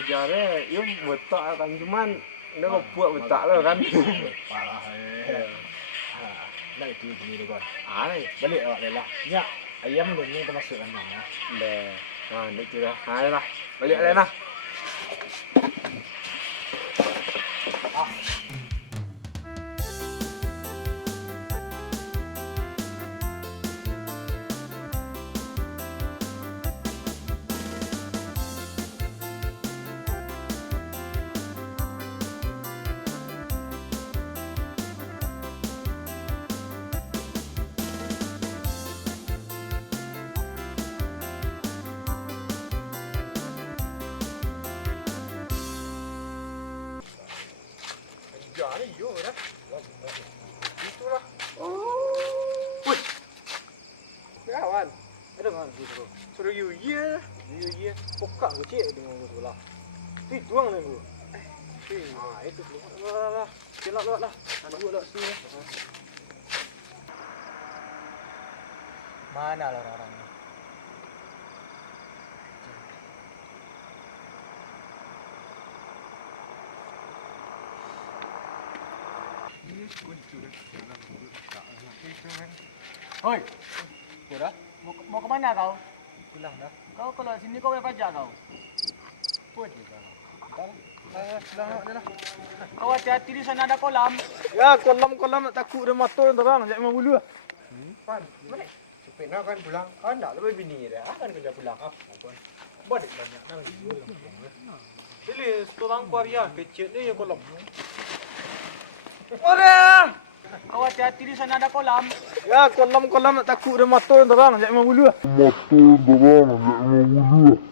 ajarnya, betak kan cuman dia buat betak lah kan. Parah. Nah itu gini deh kawan. Nih. Balik awak lelah. Ya, ayam ini termasuk kan mana? Deh. Nah, itu dah. Lah. Balik lah. Jangan yo dah. Itulah. Wih. Kawan. Ada kan gitu. Suruh you ye. Iya. Pokok kecil dengan gitu lah. Itu tuang nih bu. Itu tu. Lah. Celak lah. Dua lah sini. Mana lah orang-orang ni? Hoi, dah. Mau ke mana kau? Pulang dah. Kau kalau sini kau bayar pajak kau. Apa je kau? Pulang dah lah. Kau hati-hati di sana ada kolam. Ya, kolam nak takut dia mata terang. Jangan main bulu lah. Pan, mana? Supaya nak kan pulang. Kan nak lebih bini dia. Akan kerja pulang apa pun. Banyak banyak nak lagi. Jadi seorang kuaria kecil ni yang kolam. Orang! Kau hati-hati di sana ada kolam. Ya, kolam nak takut dia mata terang. Jangan main bulu lah. Mata terang. Jangan main bulu lah.